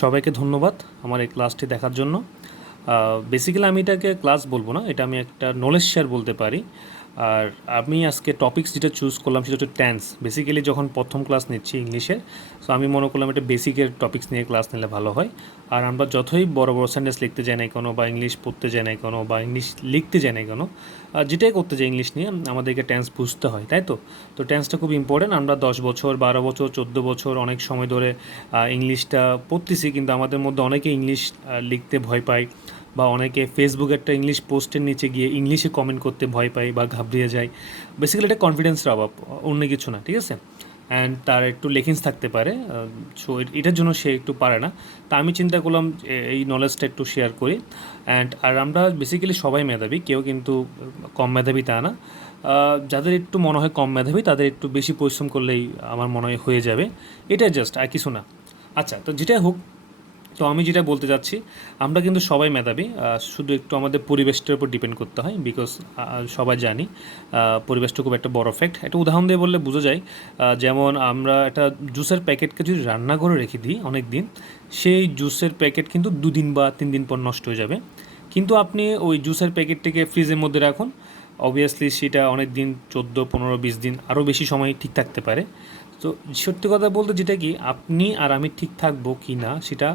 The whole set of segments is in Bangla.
সবাইকে ধন্যবাদ আমার এই ক্লাসটি দেখার জন্য। বেসিক্যালি আমি এটাকে ক্লাস বলবো না, এটা আমি একটা নলেজ শেয়ার বলতে পারি। আর আমি আজকে টপিকস যেটা চুজ করলাম সেটা হচ্ছে টেন্স। বেসিক্যালি যখন প্রথম ক্লাস নিচ্ছি ইংলিশের, সো আমি মনে করলাম এটা বেসিকের টপিক্স নিয়ে ক্লাস নিলে ভালো হয়। আর আমরা যতই বড় বড় সেন্টেন্স লিখতে যাই না কেন, বা ইংলিশ পড়তে যাই না কেন, বা ইংলিশ লিখতে যাই না কেন, যেটাই করতে যাই ইংলিশ নিয়ে আমাদেরকে টেন্স বুঝতে হয়, তাই তো? তো টেন্সটা খুব ইম্পর্টেন্ট। আমরা 10 বছর, 12 বছর, 14 বছর অনেক সময় ধরে ইংলিশটা পড়তেছি, কিন্তু আমাদের মধ্যে অনেকে ইংলিশ লিখতে ভয় পায়, বা অনেকে ফেসবুকে একটা ইংলিশ পোস্টের নিচে গিয়ে ইংলিশে কমেন্ট করতে ভয় পায় বা ঘাবড়িয়ে যায়। বেসিক্যালি এটা কনফিডেন্সের অভাব, অন্য কিছু না, ঠিক আছে? অ্যান্ড তার একটু লেকিংস থাকতে পারে, সো এটার জন্য সে একটু পারে না। তা আমি চিন্তা করলাম এই নলেজটা একটু শেয়ার করি। আর আমরা বেসিক্যালি সবাই মেধাবী, কেউ কিন্তু কম মেধাবী তা না। যাদের একটু মনে হয় কম মেধাবী তাদের একটু বেশি পরিশ্রম করলেই আমার মনে হয় হয়ে যাবে। এটাই জাস্ট, আর কিছু না। আচ্ছা, তো যেটাই হোক, তো আমি যেটা বলতে চাচ্ছি, আমরা কিন্তু সবাই মেধাবী, শুধু একটু আমাদের পরিবেশটার উপর ডিপেন্ড করতে হয়। বিকজ সবাই জানি পরিবেশটা খুব একটা বড় ফ্যাক্ট। একটা উদাহরণ দিয়ে বললে বোঝা যায়। যেমন আমরা একটা জুসের প্যাকেটকে যদি রান্না করে রেখে দিই অনেক দিন, সেই জুসের প্যাকেট কিন্তু 2 দিন বা 3 দিন পর নষ্ট হয়ে যাবে। কিন্তু আপনি ওই জুসের প্যাকেটটাকে ফ্রিজের মধ্যে রাখুন, অবভিয়াসলি সেটা অনেক দিন, 14, 15, 20 দিন, আরও বেশি সময় ঠিক থাকতে পারে। তো সত্যি কথা বলতে যেটা কি, আপনি আর আমি ঠিক থাকবো কি না সেটা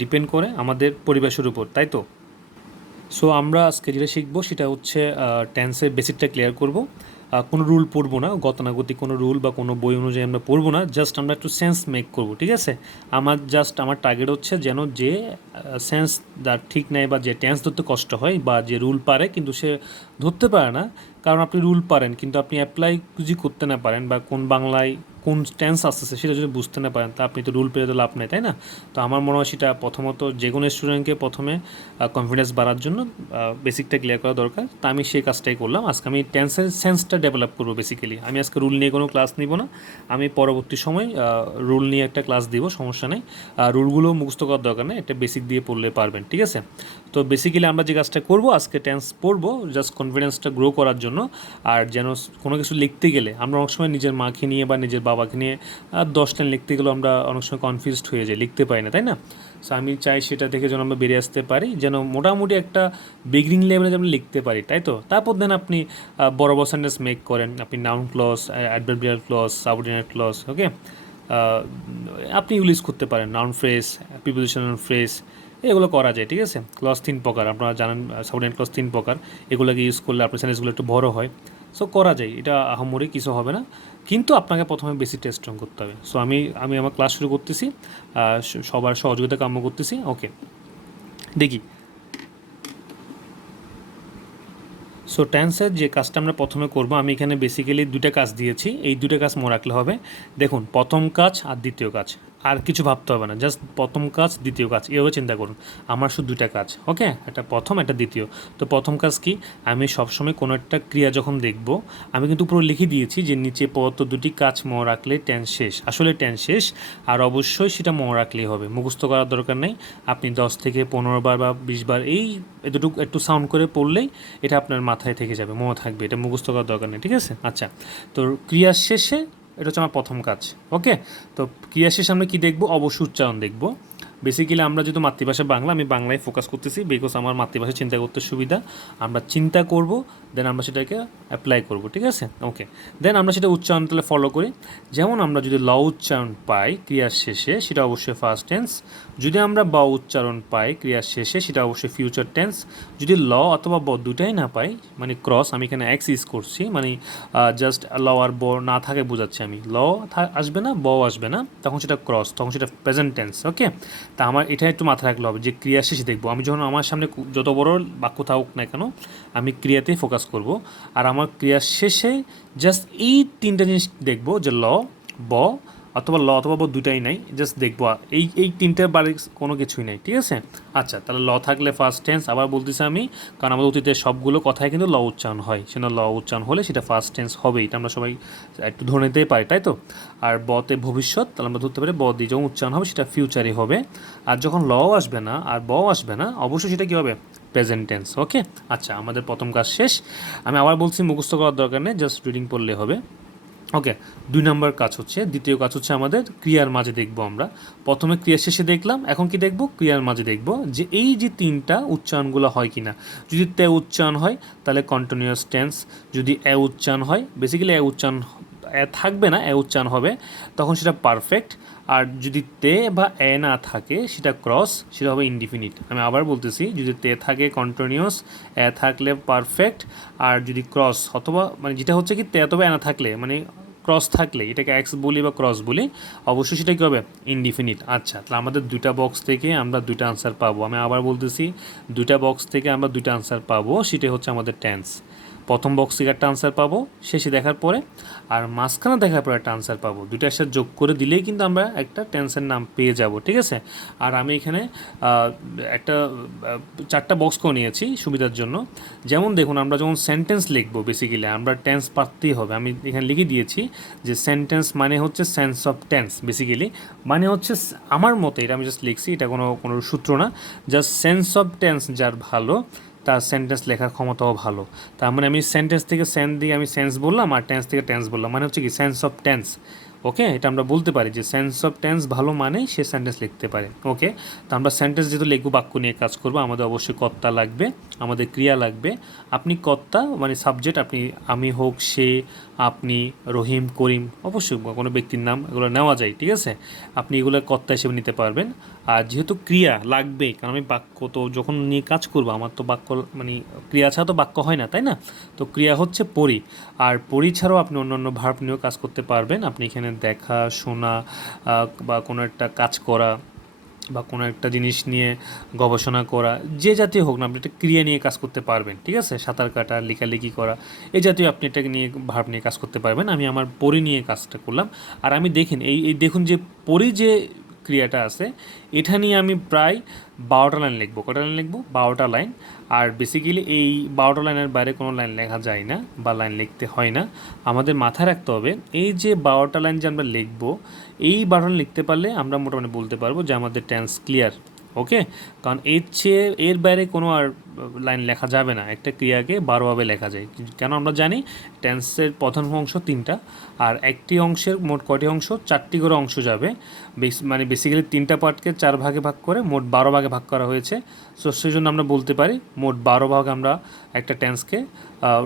ডিপেন্ড করে আমাদের পরিবেশের উপর, তাই তো? সো আমরা আজকে যেটা শিখবো সেটা হচ্ছে টেন্সের বেসিকটা ক্লিয়ার করব। কোনো রুল পড়বো না, গতানুগতিক কোনো রুল বা কোনো বই অনুযায়ী আমরা পড়বো না, জাস্ট আমরা একটু সেন্স মেক করব, ঠিক আছে? আমার টার্গেট হচ্ছে যেন যে সেন্স যার ঠিক নেই, বা যে টেন্স ধরতে কষ্ট হয়, বা যে রুল পারে কিন্তু সে ধরতে পারে না। কারণ আপনি রুল পারেন কিন্তু আপনি অ্যাপ্লাই যদি করতে না পারেন, বা কোন বাংলায় কোন টেন্স আসতেছে সেটা যদি বুঝতে না পারেন, তা আপনি তো রুল পেরে তো লাভ নেই, তাই না? তো আমার মনে হয় সেটা প্রথমত যে কোনো স্টুডেন্টকে প্রথমে কনফিডেন্স বাড়ার জন্য বেসিকটা ক্লিয়ার করা দরকার। তা আমি সেই কাজটাই করলাম। আজকে আমি টেন্সের সেন্সটা ডেভেলপ করবো। বেসিক্যালি আমি আজকে রুল নিয়ে কোনো ক্লাস নিব না, আমি পরবর্তী সময় রুল নিয়ে একটা ক্লাস দিব, সমস্যা নেই। রুলগুলো মুখস্থ করার দরকার নেই, এটা বেসিক দিয়ে পড়লে পারবেন, ঠিক আছে? তো বেসিক্যালি আমরা যে কাজটা করবো, আজকে টেন্স পড়বো জাস্ট কনফিডেন্সটা গ্রো করার জন্য। আর যেন কোনো কিছু লিখতে গেলে আমরা অনেক সময় নিজের মাকে নিয়ে বা নিজের বাবাকে নিয়ে 10 লাইন লিখতে গেলেও আমরা অনেক সময় কনফিউজড হয়ে যাই, লিখতে পারি না, তাই না? সো আমি চাই সেটা থেকে যেন আমরা বেরিয়ে আসতে পারি, যেন মোটামুটি একটা বিগিনিং লেভেলে যেন লিখতে পারি, তাই তো? তারপর দেন আপনি বড় বড় সেন্টেন্স মেক করেন, আপনি noun clause, adverbial clause, subordinate clause, okay? আপনি ইউজ করতে পারেন নাউন ফ্রেজ, প্রিপোজিশনাল ফ্রেজ, এগুলো করা যায়, ঠিক আছে? ক্লজ 3 প্রকার, আপনারা জানেন সাবঅর্ডিনেট ক্লজ 3 প্রকার। এগুলোকে ইউজ করলে আপনার সেন্টেন্সগুলো একটু বড় হয়। সো করা যায়, এটা আহামরি কিছু হবে না। কিন্তু আপনাকে প্রথমে বেসিকটা স্ট্রং করতে হবে। সো আমি আমি আমার ক্লাস শুরু করতেছি, সবার সহযোগিতা কাম্য করতেছি, ওকে? দেখি। সো টেন্সের যে কাজটা আমরা প্রথমে করব, আমি এখানে বেসিক্যালি 2টা কাজ দিয়েছি, এই 2টা কাজ মনে রাখলে হবে। দেখুন, প্রথম কাজ আর দ্বিতীয় কাজ, আর কিছু ভাবতে হবে না, জাস্ট প্রথম কাজ দ্বিতীয় কাজ এভাবে চিন্তা করুন। আমার শুধু 2টা কাজ, ওকে? একটা প্রথম, একটা দ্বিতীয়। তো প্রথম কাজ কি, আমি সবসময় কোনো একটা ক্রিয়া যখন দেখব, আমি কিন্তু পুরো লিখে দিয়েছি যে নিচে প্রদত্ত 2টি কাজ মনে রাখলে টেন্স শেষ। আসলে টেন্স শেষ, আর অবশ্যই সেটা মনে রাখলেই হবে, মুখস্থ করার দরকার নেই। আপনি 10 থেকে 15 বার বা 20 বার এই এতটুকু একটু সাউন্ড করে পড়লেই এটা আপনার মাথায় থেকে যাবে, মনে থাকবে, এটা মুখস্থ করার দরকার নেই, ঠিক আছে? আচ্ছা, তো ক্রিয়ার শেষে এটা হচ্ছে আমার প্রথম কাজ, ওকে? তো ক্রিয়ার শেষে আমরা কী দেখবো? অবশ্যই উচ্চারণ দেখবো। বেসিক্যালি আমরা যেহেতু মাতৃভাষা বাংলা, আমি বাংলায় ফোকাস করতেছি, বিকজ আমার মাতৃভাষায় চিন্তা করতে সুবিধা। আমরা চিন্তা করব, দেন আমরা সেটাকে অ্যাপ্লাই করব, ঠিক আছে? ওকে, দেন আমরা সেটা উচ্চারণ তাহলে ফলো করি। যেমন আমরা যদি ল উচ্চারণ পাই ক্রিয়ার শেষে, সেটা অবশ্যই ফার্স্ট টেন্স। যদি আমরা ব উচ্চারণ পাই ক্রিয়ার শেষে, সেটা অবশ্যই ফিউচার টেন্স। যদি ল অথবা ব দুটাই না পাই, মানে ক্রস, আমি এখানে এক্স ইউজ করছি, মানে জাস্ট ল আর ব না থাকে বোঝাচ্ছি আমি, ল আসবে না, ব আসবে না, তখন সেটা ক্রস, তখন সেটা প্রেজেন্ট টেন্স, ওকে? তা আমার এটা একটু মাথায় রাখলে হবে যে ক্রিয়া শেষে দেখবো। আমি যখন আমার সামনে যত বড় বাক্য থাকুক না কেন, আমি ক্রিয়াতেই ফোকাস করব। আর আমার ক্রিয়ার শেষে জাস্ট এই 3টা জিনিস দেখবো, যে ল, ব, অথবা ল অথবা ব দুটাই নাই, জাস্ট দেখবো এই 3টার বাড়ি কোনো কিছুই নাই, ঠিক আছে? আচ্ছা, তাহলে ল থাকলে ফার্স্ট টেন্স, আবার বলতেছি আমি, কারণ আমাদের অতীতের সবগুলো কথায় কিন্তু ল উচ্চারণ হয়, সেটা ল উচ্চারণ হলে সেটা ফার্স্ট টেন্স হবে, এটা আমরা সবাই একটু ধরে নিতেই পারি, তাই তো? আর বতে ভবিষ্যৎ, তাহলে আমরা ধরতে পারি ব দিয়ে যখন উচ্চারণ হবে সেটা ফিউচারই হবে। আর যখন ল আসবে না আর ব আসবে না, অবশ্যই সেটা কী হবে? প্রেজেন্ট টেন্স, ওকে? আচ্ছা, আমাদের প্রথম কাজ শেষ। আমি আবার বলছি, মুখস্থ করার দরকার নেই, জাস্ট রিডিং পড়লে হবে। ওকে, 2 নাম্বার কাজ হচ্ছে, দ্বিতীয় কাজ হচ্ছে আমাদের ক্রিয়ার মাঝে দেখব আমরা। প্রথমে ক্রিয়ার শেষে দেখলাম, এখন কি দেখব, ক্রিয়ার মাঝে দেখব যে এই যে 3টা উচ্চারণগুলো হয় কি না। যদি তে উচ্চারণ হয় তাহলে কন্টিনিউয়াস টেন্স, যদি এ উচ্চারণ হয়, বেসিক্যালি এ উচ্চারণ থাকবে না, এ উচ্চারণ হবে, তখন সেটা পারফেক্ট। আর যদি তে বা এ না থাকে সেটা ক্রস, সেটা হবে ইনডিফিনিট। আমি আবার বলতেছি, যদি তে থাকে কন্টিনিউয়াস, এ থাকলে পারফেক্ট, আর যদি ক্রস অথবা মানে যেটা হচ্ছে কি তে অথবা এ না থাকলে মানে ক্রস থাকলে, এটাকে এক্স বলি বা ক্রস বলি, অবশ্যই সেটা কী হবে, ইনডিফিনিট। আচ্ছা, তাহলে আমাদের 2টা বক্স থেকে আমরা 2টা আনসার পাবো। আমি আবার বলতেছি, 2টা বক্স থেকে আমরা 2টা আনসার পাবো, সেটা হচ্ছে আমাদের টেন্স। প্রথম বক্স থেকে একটা আনসার পাবো শেষে দেখার পরে, আর মাঝখানে দেখার পরে একটা আনসার পাবো। দুটো একসাথে যোগ করে দিলেই কিন্তু আমরা একটা টেন্সের নাম পেয়ে যাব, ঠিক আছে। আর আমি এখানে একটা 4টা বক্স করে নিয়েছি সুবিধার জন্য। যেমন দেখুন, আমরা যখন সেন্টেন্স লিখবো, বেসিক্যালি আমরা টেন্স পারতেই হবে। আমি এখানে লিখে দিয়েছি যে সেন্টেন্স মানে হচ্ছে সেন্স অফ টেন্স, বেসিক্যালি মানে হচ্ছে আমার মতে, এটা আমি জাস্ট লিখছি, এটা কোনো কোনো সূত্র না, জাস্ট সেন্স অফ টেন্স যার ভালো তার সেন্টেন্স লেখার ক্ষমতাও ভালো। তার মানে আমি সেন্টেন্স থেকে সেন্স দিয়ে আমি সেন্স বললাম, আর টেন্স থেকে টেন্স বললাম, মানে হচ্ছে কি সেন্স অফ টেন্স। ওকে, এটা আমরা বলতে পারি যে সেন্স অফ টেন্স ভালো মানে সে সেন্টেন্স লিখতে পারে। ওকে, তো আমরা সেন্টেন্স যেহেতু লিখবো, বাক্য নিয়ে কাজ করবো, আমাদের অবশ্যই কর্তা লাগবে, আমাদের ক্রিয়া লাগবে। আপনি কর্তা মানে সাবজেক্ট, আপনি আমি হোক, সে, আপনি, রহিম, করিম, অবশ্যই কোনো ব্যক্তির নাম এগুলো নেওয়া যায়, ঠিক আছে। আপনি এগুলো কর্তা হিসেবে নিতে পারবেন। আর যেহেতু ক্রিয়া লাগবেই, কারণ আমি বাক্য তো যখন নিয়ে কাজ করবো, আমার তো বাক্য মানে ক্রিয়া ছাড়া তো বাক্য হয় না, তাই না। তো ক্রিয়া হচ্ছে পরি, আর পরি ছাড়াও আপনি অন্য অন্য ভার্ব নিয়েও কাজ করতে পারবেন। আপনি এখানে দেখা, শোনা, বা কোনো একটা কাজ করা, বা কোনো একটা জিনিস নিয়ে গবেষণা করা, যে জাতীয় হোক না, আপনি একটা ক্রিয়া নিয়ে কাজ করতে পারবেন, ঠিক আছে। সাঁতার কাটা, লেখালেখি করা, এই জাতীয় আপনি এটাকে নিয়ে ভার্ব নিয়ে কাজ করতে পারবেন। আমি আমার পরি নিয়ে কাজটা করলাম। আর আমি দেখেন এই দেখুন যে পরি যে ক্রিয়াটা আছে, এটা নিয়ে আমি প্রায় 12টা লাইন লিখবো। কটা লাইন লিখবো, 12টা লাইন। আর বেসিক্যালি এই 12টা লাইনের বাইরে কোনো লাইন লেখা যায় না বা লাইন লিখতে হয় না। আমাদের মাথায় রাখতে হবে, এই যে 12টা লাইন যে আমরা লিখবো, এই 12টা লাইন লিখতে পারলে আমরা মোটামুটি বলতে পারবো যে আমাদের টেন্স ক্লিয়ার। ওকে, কারণ এর বাইরে কোনো আর লাইন লেখা যাবে না। একটা ক্রিয়াকে 12ভাবে লেখা যায়, কেন আমরা জানি টেন্সের প্রথম অংশ 3টা, আর একটি অংশের মোট কয়টি অংশ, 4টি করে অংশ যাবে। মানে বেসিক্যালি 3টা পার্টকে 4 ভাগে ভাগ করে মোট 12 ভাগে ভাগ করা হয়েছে। সো সেই জন্য আমরা বলতে পারি মোট 12 ভাগ আমরা একটা টেন্সকে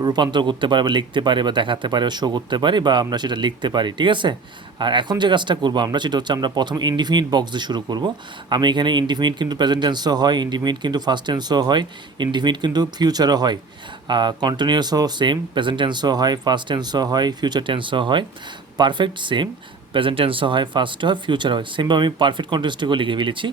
রূপান্তর করতে পারি, বা লিখতে পারি, বা দেখাতে পারি, বা শো করতে পারি, বা আমরা সেটা লিখতে পারি, ঠিক আছে। আর এখন যে কাজটা করবো আমরা, সেটা হচ্ছে আমরা প্রথম ইনডিফিনিট বক্স দিয়ে শুরু করব। আমি এখানে ইনডিফিনিট কিন্তু প্রেজেন্ট টেন্সও হয়, ইনডিফিনিট কিন্তু ফার্স্ট টেন্সও হয়, ইনডিফিনিট কিন্তু ফিউচারও হয়, কন্টিনিউয়াসও সেম, প্রেজেন্ট টেন্সও হয়, ফার্স্ট টেন্সও হয়, ফিউচার টেন্সও হয়, পারফেক্ট সেম, প্রেজেন্ট টেন্সও হয়, ফার্স্ট হয়, ফিউচার হয়, সেমভাবে আমি পারফেক্ট কন্টিনিউয়াসটাকে লিখে ফেলেছি।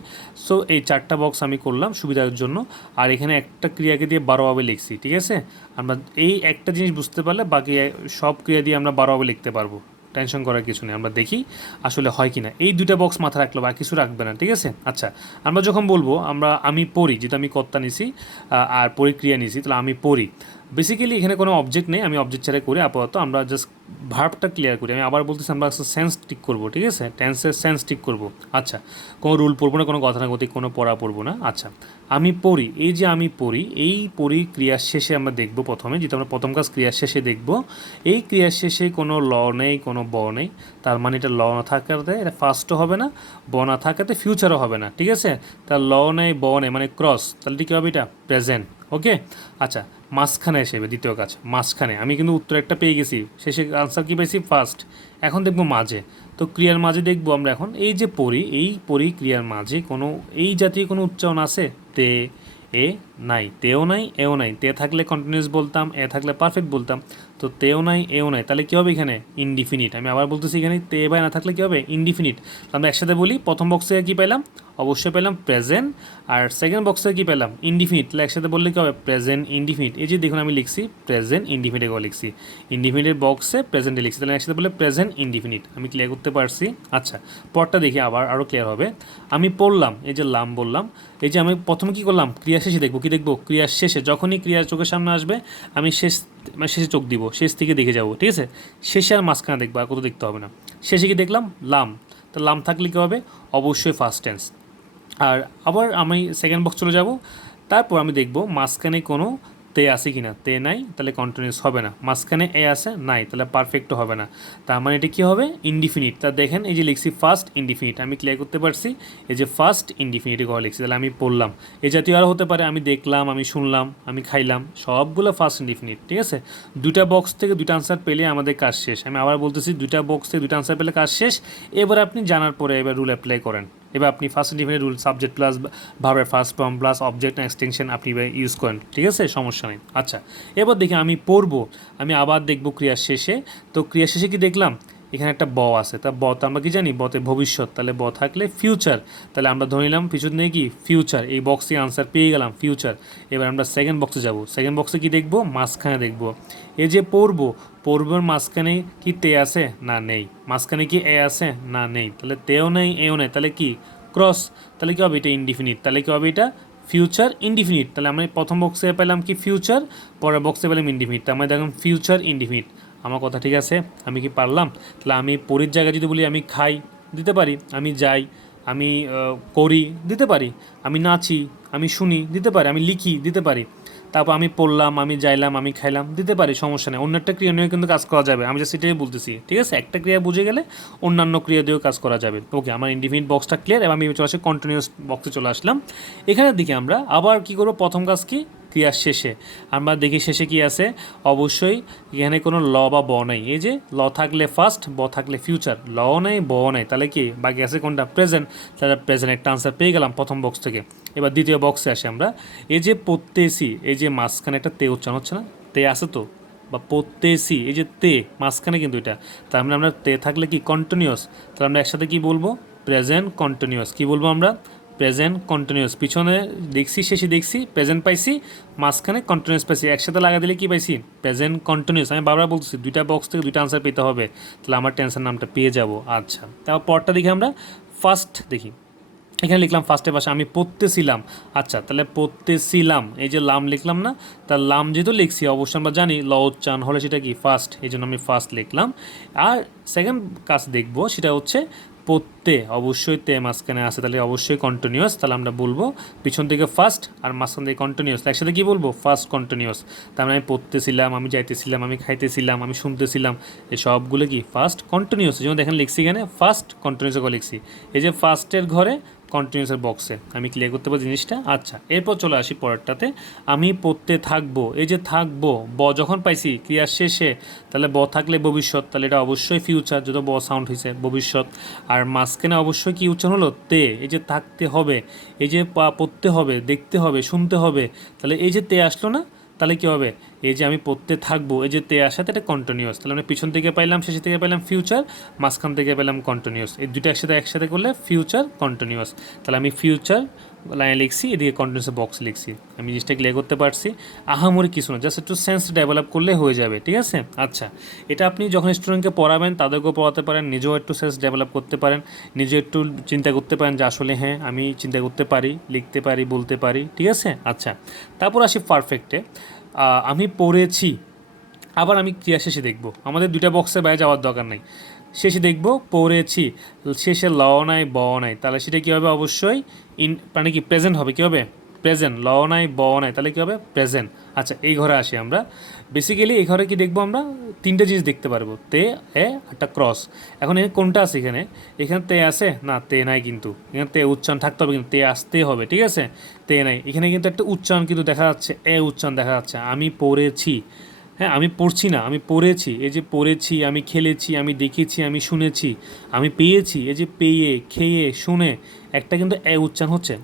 সো এই 4টা বক্স আমি করলাম সুবিধার জন্য। আর এখানে একটা ক্রিয়াকে দিয়ে 12ভাবে লিখছি, ঠিক আছে। আমরা এই একটা জিনিস বুঝতে পারলে বাকি সব ক্রিয়া দিয়ে আমরা 12ভাবে লিখতে পারবো, টেনশন করার কিছু নেই। আমরা দেখি আসলে হয় কি না, এই 2টা বক্স মাথা রাখলো, বা কিছু রাখবে না, ঠিক আছে। আচ্ছা, আমরা যখন বলবো আমি পড়ি, যেহেতু আমি কর্তা নিছি আর পরিক্রিয়া নিছি, তাহলে আমি পড়ি। বেসিক্যালি এখানে কোনো অবজেক্ট নেই, আমি অবজেক্ট ছাড়াই করি আপাতত। আমরা জাস্ট ভার্বটা ক্লিয়ার করি। আমি আবার বলতেছি, আমরা সেন্স ঠিক করবো, ঠিক আছে, টেন্সের সেন্স ঠিক করবো। আচ্ছা, কোনো রুল পড়বো না, কোনো গতানুগতিক কোনো পড়া পড়বো না। আচ্ছা, আমি পড়ি, এই যে আমি পড়ি, এই পড়ি ক্রিয়ার শেষে আমরা দেখব প্রথমে, যেহেতু আমরা প্রথম কাজ ক্রিয়ার শেষে দেখব, এই ক্রিয়ার শেষে কোনো ল নেই, কোনো ব নেই, তার মানে এটা ল না থাকাতে এটা ফার্স্টও হবে না, ব না থাকাতে ফিউচারও হবে না, ঠিক আছে। তার ল নেই, ব নেই, মানে ক্রস, তাহলে কী হবে, এটা প্রেজেন্ট। ওকে, আচ্ছা, মাঝখানে এসে দ্বিতীয় কাজ, মাঝখানে আমি কিন্তু উত্তর একটা পেয়ে গেছি, শেষে আনসার কী পেয়েছি, ফার্স্ট। এখন দেখবো মাঝে, তো ক্রিয়ার মাঝে দেখবো আমরা এখন এই যে পড়ি, এই পড়ি ক্রিয়ার মাঝে কোনো এই জাতীয় কোনো উচ্চারণ আছে, তে, এ নাই, তেও নাই, এও নাই। তে থাকলে কন্টিনিউয়াস বলতাম, এ থাকলে পারফেক্ট বলতাম, তো তেও নাই, এও নাই, তাহলে কী হবে এখানে, ইনডিফিনিট। আমি আবার বলতেছি, এখানে তে বা না থাকলে কী হবে, ইনডিফিনিট। আমরা একসাথে বলি, প্রথম বক্সে কী পেলাম, অবশ্যই পেলাম প্রেজেন্ট, আর সেকেন্ড বক্সে কী পেলাম, ইনডিফিনিট। তাহলে একসাথে বললে কী হবে, প্রেজেন্ট ইনডিফিনিট। এই যে দেখুন আমি লিখছি প্রেজেন্ট ইনডিফিনিটেও লিখছি, ইনডিফিনিটের বক্সে প্রেজেন্টে লিখছি, তাহলে একসাথে বললে প্রেজেন্ট ইনডিফিনিট। আমি ক্লিয়ার করতে পারছি। আচ্ছা, পরটা দেখি আরও ক্লিয়ার হবে। আমি পড়লাম, এই যে লাম বললাম, এই যে আমি প্রথমে কী করলাম, ক্রিয়া শেষে দেখবো, কী দেখবো, ক্রিয়ার শেষে, যখনই ক্রিয়ার চোখের সামনে আসবে আমি শেষে চোখ দিব, শেষ থেকে দেখে যাবো, ঠিক আছে। শেষে আর মাঝখানে দেখবো, আর কত দেখতে হবে না। শেষে কি দেখলাম, লাম, তো লাম থাকলে কী হবে, অবশ্যই ফার্স্ট টেন্স। আর আবার আমি সেকেন্ড বক্স চলে যাব, তারপর আমি দেখব মাঝখানে কোনো তে আছে কি না, তে নাই তাহলে কন্টিনিউয়াস হবে না, মাঝখানে এ আছে নাই তাহলে পারফেক্টও হবে না, তার মানে এটা কী হবে ইনডিফিনিট। তা দেখেন এই যে লিখছি ফার্স্ট ইনডিফিনিট, আমি ক্লিয়ার করতে পারছি এই যে ফার্স্ট ইনডিফিনিটে ঘর লিখছি, তাহলে আমি পড়লাম, এই জাতীয় আরও হতে পারে আমি দেখলাম, আমি শুনলাম, আমি খাইলাম, সবগুলো ফার্স্ট ইনডিফিনিট। ঠিক আছে, দুইটা বক্স থেকে দুইটা আনসার পেলে আমাদের কাজ শেষ। আমি আবার বলতেছি দুইটা বক্স থেকে দুইটা আনসার পেলে কাজ শেষ। এবার আপনি জানার পরে এবার রুল অ্যাপ্লাই করেন। এবার আপনি first indefinite rule subject plus ভার্বের first form plus object extension আপনি ইউজ করেন। ঠিক আছে, সমস্যা নেই। আচ্ছা, এবার দেখি আমি পড়বো, আমি আবার দেখবো ক্রিয়ার শেষে। তো ক্রিয়ার শেষে কি দেখলাম, এখানে একটা ব আছে, তা ব তো আমরা কি জানি বতে ভবিষ্যৎ, তাহলে ব থাকলে ফিউচার, তাহলে আমরা ধরে নিলাম পিছন থেকে কি ফিউচার, এই বক্সে আনসার পেয়ে গেলাম ফিউচার। এবার আমরা সেকেন্ড বক্সে যাব, সেকেন্ড বক্সে কি দেখবো, মাঝখানে দেখবো এই যে পড়বো, পড়বোর মাঝখানে কি তে আছে না নেই, মাঝখানে কি এ আছে না নেই, তাহলে তেও নেই এও নেই, তাহলে কি ক্রস, তাহলে কী হবে এটা ইনডিফিনিট, তাহলে কী হবে এটা ফিউচার ইনডিফিনিট। তাহলে আমরা প্রথম বক্সে পেলাম কি ফিউচার, পরের বক্সে পেলাম ইনডিফিনিট, তার মানে দেখলাম ফিউচার ইনডিফিনিট। আমার কথা ঠিক আছে, আমি কি পারলাম? তাহলে আমি পরির জায়গায় যদি বলি আমি খাই দিতে পারি, আমি যাই, আমি করি দিতে পারি, আমি নাচি, আমি শুনি দিতে পারি, আমি লিখি দিতে পারি, তারপর আমি পড়লাম, আমি যাইলাম, আমি খাইলাম দিতে পারি, সমস্যা নেই। অন্য একটা ক্রিয়া নিয়েও কিন্তু কাজ করা যাবে, আমি জাস্ট সেটাই বলতেছি। ঠিক আছে, একটা ক্রিয়া বুঝে গেলে অন্যান্য ক্রিয়া দিয়েও কাজ করা যাবে। ওকে, আমার ইনডিফিনিট বক্সটা ক্লিয়ার। এবার আমি চলে আসি কন্টিনিউয়াস বক্সে চলে আসলাম। এখানের দিকে আমরা আবার কি করবো, প্রথম কাজ কি ক্রিয়ার শেষে আমরা দেখি শেষে কি আছে, অবশ্যই এখানে কোনো ল বা ব নাই, এই যে ল থাকলে ফার্স্ট, ব থাকলে ফিউচার, ল নাই ব নাই, তাহলে কি বাকি আছে কোনটা, প্রেজেন্ট, তাহলে প্রেজেন্ট একটা আনসার পেয়ে গেলাম প্রথম বক্স থেকে। এবার দ্বিতীয় বক্সে আসি আমরা, এই যে পড়তেছি, এই যে মাঝখানে একটা তে উচ্চারণ হচ্ছে না, তে আছে তো, বা পড়তেছি, এই যে তে মাঝখানে কিন্তু এটা, তার মানে আমরা তে থাকলে কি কন্টিনিউয়াস, তাহলে আমরা একসাথে কি বলবো, প্রেজেন্ট কন্টিনিউয়াস। কি বলবো আমরা, প্রেজেন্ট কন্টিনিউয়াস। পিছনে দেখছি শেষে দেখছি প্রেজেন্ট পাইছি, মাঝখানে কন্টিনিউয়াস পাইছি, একসাথে লাগা দিলে কি পাইছি, প্রেজেন্ট কন্টিনিউয়াস। আমি বারবার বলতেছি দুইটা বক্স থেকে দুইটা আনসার পেতে হবে, তাহলে আমার টেন্সের নামটা পেয়ে যাব। আচ্ছা, তারপর পরটা দেখি আমরা, ফার্স্ট দেখি, এখানে লিখলাম ফার্স্টের পাশে আমি পড়তেছিলাম। আচ্ছা, তাহলে পড়তেছিলাম, এই যে লাম লিখলাম না, তার লাম যেহেতু লিখছি অবশ্যই আমরা জানি ল উচ্চারণ হলে সেটা কি ফার্স্ট, এই জন্য আমি ফার্স্ট লিখলাম। আর সেকেন্ড কাজ দেখবো সেটা হচ্ছে পড়তে, অবশ্যই তে মাঝখানে আসে, তাহলে অবশ্যই কন্টিনিউয়াস, তাহলে আমরা বলবো পিছন থেকে ফার্স্ট আর মাঝখান থেকে কন্টিনিউয়াস, একসাথে কী বলবো, ফার্স্ট কন্টিনিউয়াস। তার মানে আমি পড়তেছিলাম, আমি যাইতেছিলাম, আমি খাইতেছিলাম, আমি শুনতেছিলাম, এই সবগুলো কি ফার্স্ট কন্টিনিউয়াস। যেমন দেখেন লিখছি এখানে ফার্স্ট কন্টিনিউয়াস করে লিখছি, এই যে ফার্স্টের ঘরে কন্টিনিউসের বক্সে আমি ক্লিয়ার করতে পারি জিনিসটা। আচ্ছা, এরপর চলে আসি পরেরটাতে, আমি পড়তে থাকবো, এই যে থাকবো ব যখন পাইছি ক্রিয়ার শেষে, তাহলে ব থাকলে ভবিষ্যৎ, তাহলে এটা অবশ্যই ফিউচার, যত ব সাউন্ড হয়েছে ভবিষ্যৎ। আর মাঝখানে অবশ্যই কি উচ্চারণ হলো, তে, এই যে থাকতে হবে, এই যে পড়তে হবে, দেখতে হবে, শুনতে হবে, তাহলে এই যে তে আসলো না, তাহলে কী হবে, এই যে আমি পড়তে থাকবো, এই যে তে আসাতে এটা কন্টিনিউয়াস, তাহলে আমরা পিছন থেকে পাইলাম, শেষে থেকে পাইলাম ফিউচার, মাঝখান থেকে পেলাম কন্টিনিউয়াস, এই দুটো একসাথে করলে ফিউচার কন্টিনিউয়াস। তাহলে আমি ফিউচার লাইনে লিখছি, এদিকে কন্টিনিউয়াস বক্স লিখছি। আমি জিনিসটা ক্লিয়ার করতে পারছি, আহামরি কিছু না, জাস্ট একটু সেন্স ডেভেলপ করলে হয়ে যাবে। ঠিক আছে, আচ্ছা, এটা আপনি যখন স্টুডেন্টকে পড়াবেন তাদেরকেও পড়াতে পারেন, নিজেও একটু সেন্স ডেভেলপ করতে পারেন, নিজে একটু চিন্তা করতে পারেন যে আসলে হ্যাঁ আমি চিন্তা করতে পারি, লিখতে পারি, বলতে পারি। ঠিক আছে, আচ্ছা, তারপর আসি পারফেক্টে, আমি পড়েছি, আবার আমি ক্রিয়া শেষে দেখব, আমাদের দুইটা বক্সের বাইরে যাওয়ার দরকার নেই, শেষে দেখব পড়েছি, শেষে ল নাই ব নাই, তাহলে সেটা কী হবে, অবশ্যই মানে কি প্রেজেন্ট হবে, কী হবে প্রেজেন্ট, ল নাই ব নাই, তাহলে কী হবে প্রেজেন্ট। আচ্ছা, এই ঘরে আসি আমরা, বেসিক্যালি এই ঘরে কি দেখবো আমরা, তিনটে জিনিস দেখতে পারবো, তে, এ, একটা ক্রস। এখন এখানে কোনটা আছে, এখানে এখানে তে আছে না, তে নাই, কিন্তু এখানে তে উচ্চারণ থাকতে হবে, কিন্তু তে আসতে হবে। ঠিক আছে, তে নাই, এখানে কিন্তু একটা উচ্চারণ কিন্তু দেখা যাচ্ছে, এ উচ্চারণ দেখা যাচ্ছে, আমি পড়েছি, হ্যাঁ আমি পড়ছি না, আমি পড়েছি, এই যে পড়েছি, আমি খেলেছি, আমি দেখেছি, আমি শুনেছি, আমি পেয়েছি, এই যে পেয়ে, খেয়ে, শুনে, একটা কিন্তু এ উচ্চারণ হচ্ছে,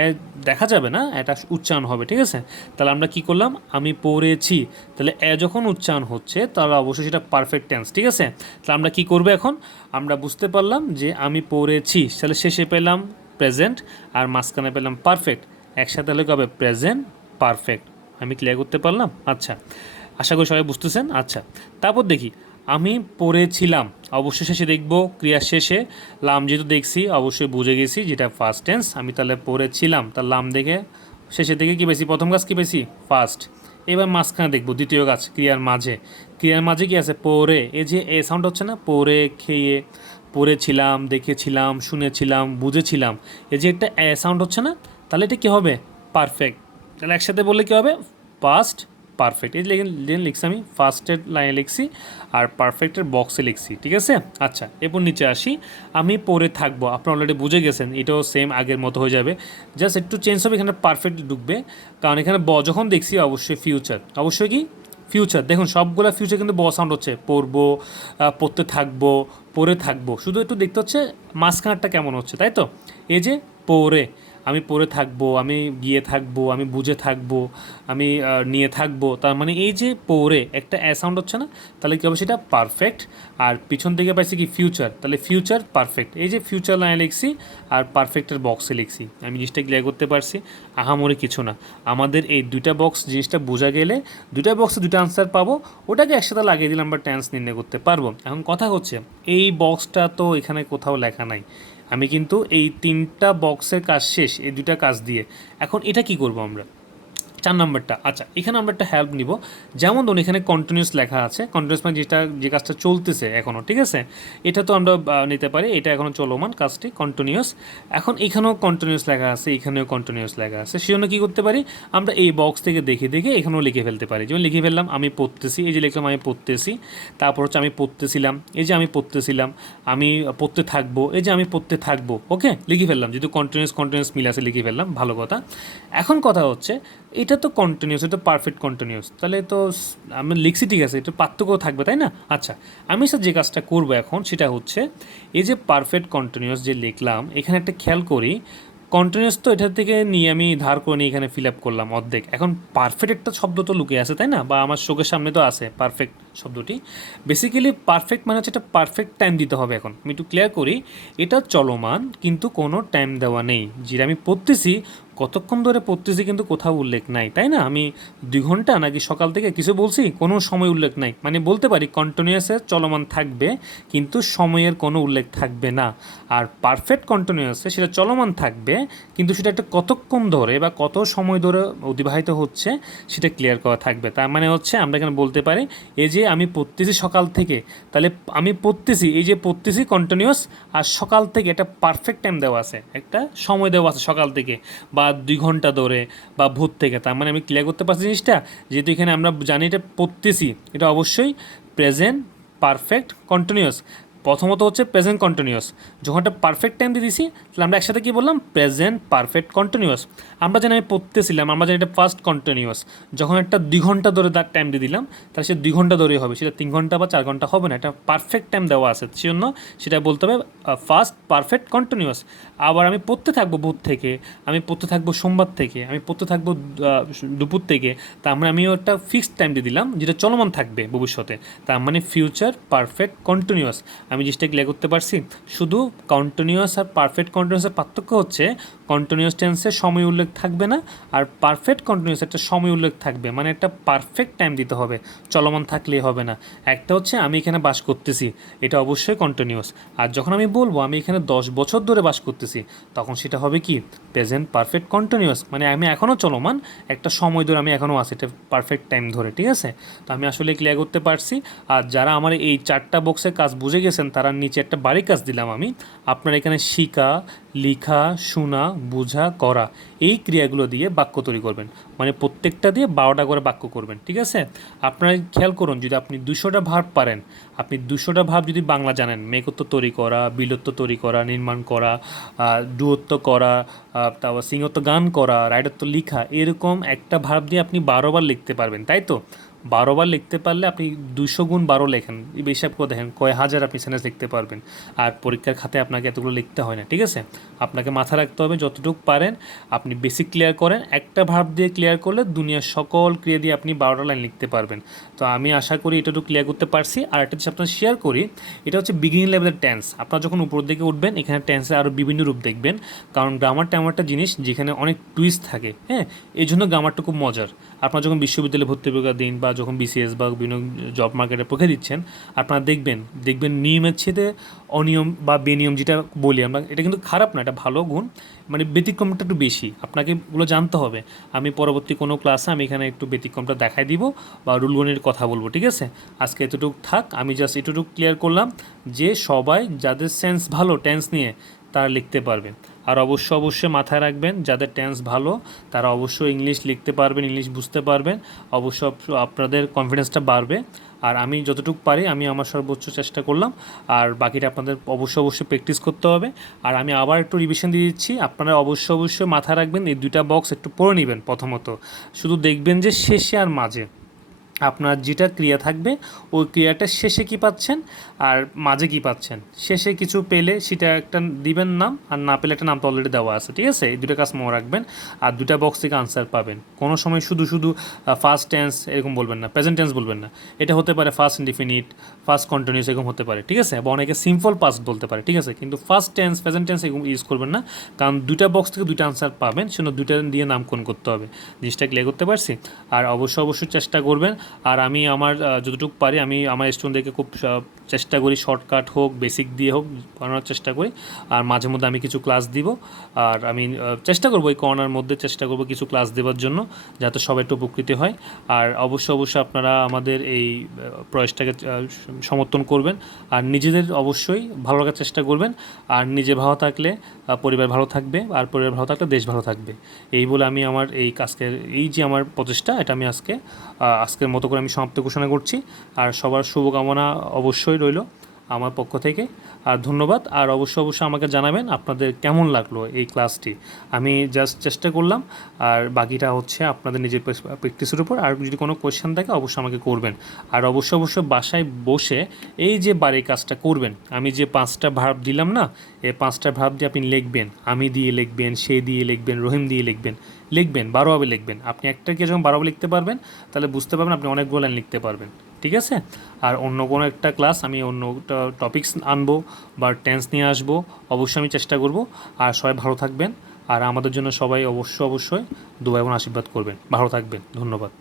এ দেখা যাবে না, এটা উচ্চারণ হবে। ঠিক আছে, তাহলে আমরা কি করলাম, আমি পড়েছি, তাহলে এ যখন উচ্চারণ হচ্ছে তাহলে অবশ্যই সেটা পারফেক্ট টেন্স। ঠিক আছে, তাহলে আমরা কি করবো এখন, আমরা বুঝতে পারলাম যে আমি পড়েছি, তাহলে শেষে পেলাম প্রেজেন্ট আর মাঝখানে পেলাম পারফেক্ট, একসাথে হলে কবে প্রেজেন্ট পারফেক্ট। আমি ক্লিয়ার করতে পারলাম? আচ্ছা, আশা করি সবাই বুঝতেছেন। আচ্ছা, তারপর দেখি আমি পড়েছিলাম, অবশ্যই শেষে দেখব, ক্রিয়ার শেষে লাম যেহেতু দেখছি অবশ্যই বুঝে গেছি যেটা ফার্স্ট টেন্স, আমি তাহলে পড়েছিলাম, তার লাম দেখে শেষে থেকে কী পেয়েছি, প্রথম কাজ কী পেয়েছি ফার্স্ট। এবার মাঝখানে দেখব দ্বিতীয় কাজ, ক্রিয়ার মাঝে, ক্রিয়ার মাঝে কি আছে, পড়ে, এই যে এ সাউন্ড হচ্ছে না, পড়ে, খেয়ে, পড়েছিলাম, দেখেছিলাম, শুনেছিলাম, বুঝেছিলাম, এই যে একটা এ সাউন্ড হচ্ছে না, তাহলে এটা কী হবে পারফেক্ট। তাহলে একসাথে বললে কী হবে, পাস্ট পারফেক্ট, এই লাইন লিখছি আমি, ফার্স্টের লাইনে লিখছি আর পারফেক্টের বক্সে লিখছি, ঠিক আছে। আচ্ছা, এরপর নিচে আসি, আমি পড়ে থাকবো, আপনি অলরেডি বুঝে গেছেন, এটাও সেম আগের মতো হয়ে যাবে, জাস্ট একটু চেঞ্জ হবে, এখানে পারফেক্ট ঢুকবে, কারণ এখানে যখন দেখছি অবশ্যই ফিউচার, অবশ্যই কি ফিউচার, দেখুন সবগুলো ফিউচার কিন্তু সাউন্ড হচ্ছে, পড়বো, পড়তে থাকবো, পড়ে থাকবো, শুধু একটু দেখতে হচ্ছে মাঝখানটা কেমন হচ্ছে, তাই তো। এই যে পড়ে, আমি পড়ে থাকবো, আমি গিয়ে থাকবো, আমি বুঝে থাকবো, আমি নিয়ে থাকবো, তার মানে এই যে পড়ে একটা সাউন্ড হচ্ছে না, তাহলে কী হবে সেটা পারফেক্ট। আর পিছন থেকে পাইছি কি ফিউচার, তাহলে ফিউচার পারফেক্ট, এই যে ফিউচার লাইনে লিখছি আর পারফেক্টের বক্সে লিখছি, আমি জিনিসটা ক্লিয়ার করতে পারছি, আহামরি কিছু না। আমাদের এই দুইটা বক্স জিনিসটা বোঝা গেলে দুইটা বক্সে দুটো আনসার পাবো, ওটাকে একসাথে লাগিয়ে দিলে আমরা টেন্স নির্ণয় করতে পারবো। এখন কথা হচ্ছে এই বক্সটা তো এখানে কোথাও লেখা নাই, আমি কিন্তু এই তিনটা বক্সের কাজ শেষ এই দুইটা কাজ দিয়ে, এখন এটা কি করব আমরা 4 নম্বরটা। আচ্ছা, এখানে আমরা একটা হেল্প নিব, যেমন ধরুন এখানে কন্টিনিউস লেখা আছে, কন্টিনিউস মানে যে কাজটা চলতেছে এখনও, ঠিক আছে, এটা তো আমরা নিতে পারি, এটা এখনও চলমান কাজটি কন্টিনিউস। এখন এখানেও কন্টিনিউস লেখা আছে, এখানেও কন্টিনিউস লেখা আছে, সেজন্য কী করতে পারি আমরা এই বক্স থেকে দেখে দেখে এখানেও লিখে ফেলতে পারি, যেমন লিখে ফেললাম আমি পড়তেছি, এই যে লিখলাম আমি পড়তেছি, তারপর হচ্ছে আমি পড়তেছিলাম, এই যে আমি পড়তেছিলাম, আমি পড়তে থাকবো, এই যে আমি পড়তে থাকবো, ওকে লিখে ফেললাম, যেহেতু কন্টিনিউস মিল আছে লিখে ফেললাম, ভালো কথা। এখন কথা হচ্ছে এটা তো কন্টিনিউস, এটা পারফেক্ট কন্টিনিউস, তাহলে তো আমি লিখছি ঠিক আছে, এটা পার্থক্য থাকবে তাই না। আচ্ছা, আমি স্যার যে কাজটা করবো এখন সেটা হচ্ছে এই যে পারফেক্ট কন্টিনিউস যে লিখলাম, এখানে একটা খেয়াল করি, কন্টিনিউস তো এটা থেকে নিয়ে আমি ধার করে নিয়ে এখানে ফিল আপ করলাম অর্ধেক, এখন পারফেক্ট একটা শব্দ তো লুকিয়ে আছে তাই না, বা আমার চোখের সামনে তো আছে পারফেক্ট শব্দটি। বেসিক্যালি পারফেক্ট মানে হচ্ছে একটা পারফেক্ট টাইম দিতে হবে। এখন আমি একটু ক্লিয়ার করি, এটা চলমান কিন্তু কোনো টাইম দেওয়া নেই, যেটা আমি পড়তেছি কতক্ষণ ধরে পড়তেছি কিন্তু কোথাও উল্লেখ নাই তাই না, আমি 2 ঘন্টা নাকি সকাল থেকে কিছু বলছি, কোনো সময় উল্লেখ নাই, মানে বলতে পারি কন্টিনিউয়াসে চলমান থাকবে কিন্তু সময়ের কোনো উল্লেখ থাকবে না। আর পারফেক্ট কন্টিনিউয়াসে সেটা চলমান থাকবে কিন্তু সেটা একটা কতক্ষণ ধরে বা কত সময় ধরে অতিবাহিত হচ্ছে সেটা ক্লিয়ার করা থাকবে। তার মানে হচ্ছে আমরা এখানে বলতে পারি এই যে আমি পড়তেছি সকাল থেকে, তাহলে আমি পড়তেছি, এই যে পড়তেছি কন্টিনিউয়াস, আর সকাল থেকে একটা পারফেক্ট টাইম দেওয়া আছে, একটা সময় দেওয়া আছে সকাল থেকে বা 2 ঘন্টা ধরে বা ভোর থেকে, তার মানে আমি ক্লিয়ার করতে পারছি জিনিসটা, যেহেতু এখানে আমরা জানি এটা পড়তেছি, এটা অবশ্যই প্রেজেন্ট পারফেক্ট কন্টিনিউয়াস। প্রথমত হচ্ছে প্রেজেন্ট কন্টিনিউয়াস, যখন একটা পারফেক্ট টাইম দিয়ে দিছি তাহলে আমরা একসাথে কী বললাম প্রেজেন্ট পারফেক্ট কন্টিনিউয়াস। আমরা জানি আমি পড়তেছিলাম, আমরা জানি এটা ফার্স্ট কন্টিনিউয়াস, যখন একটা 2 ঘন্টা ধরে তার টাইম দিয়ে দিলাম তাহলে সে 2 ঘন্টা ধরেই হবে, সেটা 3 ঘন্টা বা 4 ঘন্টা হবে না, এটা পারফেক্ট টাইম দেওয়া আছে, সেজন্য সেটা বলতে হবে ফার্স্ট পারফেক্ট কন্টিনিউয়াস। আবার আমি পড়তে থাকবো ভোর থেকে, আমি পড়তে থাকবো সোমবার থেকে, আমি পড়তে থাকবো দুপুর থেকে, তার মানে আমিও একটা ফিক্সড টাইম দিয়ে দিলাম যেটা চলমান থাকবে ভবিষ্যতে, তার মানে ফিউচার পারফেক্ট কন্টিনিউয়াস। আমি জিনিসটা ক্লিয়ার করতে পারছি। শুধু কন্টিনিউয়াস আর পারফেক্ট কন্টিনিউয়াসের পার্থক্য হচ্ছে কন্টিনিউয়াস টেন্সে সময় উল্লেখ থাকবে না, আর পারফেক্ট কন্টিনিউয়াস একটা সময় উল্লেখ থাকবে, মানে একটা পারফেক্ট টাইম দিতে হবে, চলমান থাকলেই হবে না। একটা হচ্ছে আমি এখানে বাস করতেছি, এটা অবশ্যই কন্টিনিউয়াস, আর যখন আমি বলবো আমি এখানে 10 বছর ধরে বাস করতেছি তখন সেটা হবে কি প্রেজেন্ট পারফেক্ট কন্টিনিউয়াস, মানে আমি এখনও চলমান, একটা সময় ধরে আমি এখনও আছি, এটা পারফেক্ট টাইম ধরে, ঠিক আছে। তো আমি আসলে ক্লিয়ার করতে পারছি। আর যারা আমার এই 4টা বক্সের কাজ বুঝে গেছেন তারা নিচে একটা বাড়ি কাজ দিলাম আমি, আপনারা এখানে শিখা, লিখা, শোনা, বোঝা, করা এই ক্রিয়াগুলো দিয়ে বাক্য তৈরি করবেন, মানে প্রত্যেকটা দিয়ে 12টা করে বাক্য করবেন, ঠিক আছে। আপনারা খেয়াল করুন, যদি আপনি 200টা ভার্ব পারেন, আপনি 200টা ভার্ব যদি বাংলা জানেন, মেকত্ব তৈরি করা, বিলত্ব তৈরি করা, নির্মাণ করা, ডুয়ত্ব করা, তারপর সিংহত্ব গান করা, রাইডারত্ব লিখা, এরকম একটা ভার্ব দিয়ে আপনি 12 বার লিখতে পারবেন, তাই তো। 12 বার লিখতে পারলে আপনি 200 গুণ 12 লেখেন, হিসাব করে দেখেন কয় হাজার আপনি সেন্টেন্স লিখতে পারবেন। আর পরীক্ষার খাতে আপনাকে এতগুলো লিখতে হয় না, ঠিক আছে। আপনাকে মাথায় রাখতে হবে যতটুকু পারেন আপনি বেসিক ক্লিয়ার করেন, একটা ভার্ব দিয়ে ক্লিয়ার করলে দুনিয়ার সকল ক্রিয়া দিয়ে আপনি 12টা লাইন লিখতে পারবেন। তো আমি আশা করি এটাটুকু ক্লিয়ার করতে পারছি। আর একটা জিনিস আপনার শেয়ার করি, এটা হচ্ছে বিগিনিং লেভেলের টেন্স। আপনারা যখন উপর দিকে উঠবেন এখানে টেন্সের আরও বিভিন্ন রূপ দেখবেন, কারণ গ্রামার একটা জিনিস যেখানে অনেক টুইস্ট থাকে, হ্যাঁ, এই জন্য গ্রামারটা খুব মজার। আপনারা যখন বিশ্ববিদ্যালয়ে ভর্তি পরীক্ষা দিন বা যখন বিসিএস বা বিভিন্ন জব মার্কেটে পরীক্ষা দিচ্ছেন, আপনারা দেখবেন নিয়মের ছেদে অনিয়ম বা বেনিয়ম যেটা বলি আমরা, এটা কিন্তু খারাপ না, এটা ভালো গুণ, মানে ব্যতিক্রমটা একটু বেশি, আপনাকে এগুলো জানতে হবে। আমি পরবর্তী কোনো ক্লাসে আমি এখানে একটু ব্যতিক্রমটা দেখাই দিব বা রুলগুলির কথা বলবো, ঠিক আছে। আজকে এতটুকু থাক, আমি জাস্ট এতটুকু ক্লিয়ার করলাম যে সবাই যাদের সেন্স ভালো টেন্স নিয়ে তারা লিখতে পারবে। আর অবশ্যই মাথায় রাখবেন যাদের টেন্স ভালো তারা অবশ্যই ইংলিশ লিখতে পারবেন, ইংলিশ বুঝতে পারবেন, অবশ্য আপনাদের কনফিডেন্সটা বাড়বে। আর আমি যতটুকু পারি আমি আমার সর্বোচ্চ চেষ্টা করলাম, আর বাকিটা আপনাদের অবশ্যই প্র্যাকটিস করতে হবে। আর আমি আবার একটু রিভিশন দিয়ে দিচ্ছি, আপনারা অবশ্যই মাথায় রাখবেন এই দুইটা বক্স একটু পড়ে নেবেন। প্রথমত শুধু দেখবেন যে শেষে আর মাঝে আপনার যেটা ক্রিয়া থাকবে ওই ক্রিয়াটার শেষে কি পাচ্ছেন আর মাঝে কি পাচ্ছেন। শেষে কিছু পেলে সেটা একটা দিবেন নাম, আর না পেলে একটা নাম তো অলরেডি দেওয়া আছে, ঠিক আছে? এই দুটো কাজ মনে রাখবেন। আর দুটা বক্স থেকে আনসার পাবেন। কোনো সময় শুধু ফার্স্ট টেন্স এরকম বলবেন না, প্রেজেন্ট টেন্স বলবেন না। এটা হতে পারে ফার্স্ট ইনডিফিনিট, ফার্স্ট কন্টিনিউয়াস এরকম হতে পারে, ঠিক আছে? বা অনেকে সিম্পল পাস্ট বলতে পারে, ঠিক আছে? কিন্তু ফার্স্ট টেন্স প্রেজেন্ট টেন্স এরকম ইউজ করবেন না, কারণ দুইটা বক্স থেকে দুইটা আনসার পাবেন, সেজন্য দুইটা দিয়ে নামকরণ করতে হবে। জিনিসটা ক্লিয়ার করতে পারছি? আর অবশ্যই চেষ্টা করবেন। আর আমি আমার যতটুকু পারি আমি আমার স্টুডেন্টদেরকে খুব চেষ্টা করি শর্টকাট হোক, বেসিক দিয়ে হোক পড়ানোর চেষ্টা করি। আর মাঝে মধ্যে আমি কিছু ক্লাস দিব, আর আমি চেষ্টা করবো এই করোনার মধ্যে চেষ্টা করবো কিছু ক্লাস দেওয়ার জন্য, যাতে সবাই একটু উপকৃত হয়। আর অবশ্যই আপনারা আমাদের এই প্রয়াসটাকে সমর্থন করবেন, আর নিজেদের অবশ্যই ভালো রাখার চেষ্টা করবেন। আর নিজে ভালো থাকলে পরিবার ভালো থাকবে, আর পরিবার ভালো থাকলে দেশ ভালো থাকবে। এই বলে আমি আমার এই যে আমার প্রচেষ্টা, এটা আমি আজকের মতো করে আমি সমাপ্ত ঘোষণা করছি। আর সবার শুভকামনা অবশ্যই রইল আমার পক্ষ থেকে। আর ধন্যবাদ। আর অবশ্যই আমাকে জানাবেন আপনাদের কেমন লাগলো এই ক্লাসটি। আমি জাস্ট চেষ্টা করলাম, আর বাকিটা হচ্ছে আপনাদের নিজের প্র্যাকটিসের উপর। আর যদি কোনো কোয়েশ্চেন থাকে অবশ্যই আমাকে করবেন। আর অবশ্যই বাসায় বসে এই যে বাড়ির কাজটা করবেন, আমি যে 5টা ভার্ব দিলাম না, এই 5টা ভার্ব দিয়ে আপনি লিখবেন। আমি দিয়ে লিখবেন, সে দিয়ে লিখবেন, রহিম দিয়ে লিখবেন, 12ভাবে লিখবেন। আপনি একটাকে যখন 12ভাবে লিখতে পারবেন তাহলে বুঝতে পারবেন আপনি অনেকগুলো লাইন লিখতে পারবেন, ঠিক আছে? আর অন্য কোনো একটা ক্লাস আমি অন্য একটা টপিকস আনবো বা টেন্স নিয়ে আসবো, অবশ্যই আমি চেষ্টা করব। আর সবাই ভালো থাকবেন, আর আমাদের জন্য সবাই অবশ্যই দোয়া এবং আশীর্বাদ করবেন। ভালো থাকবেন, ধন্যবাদ।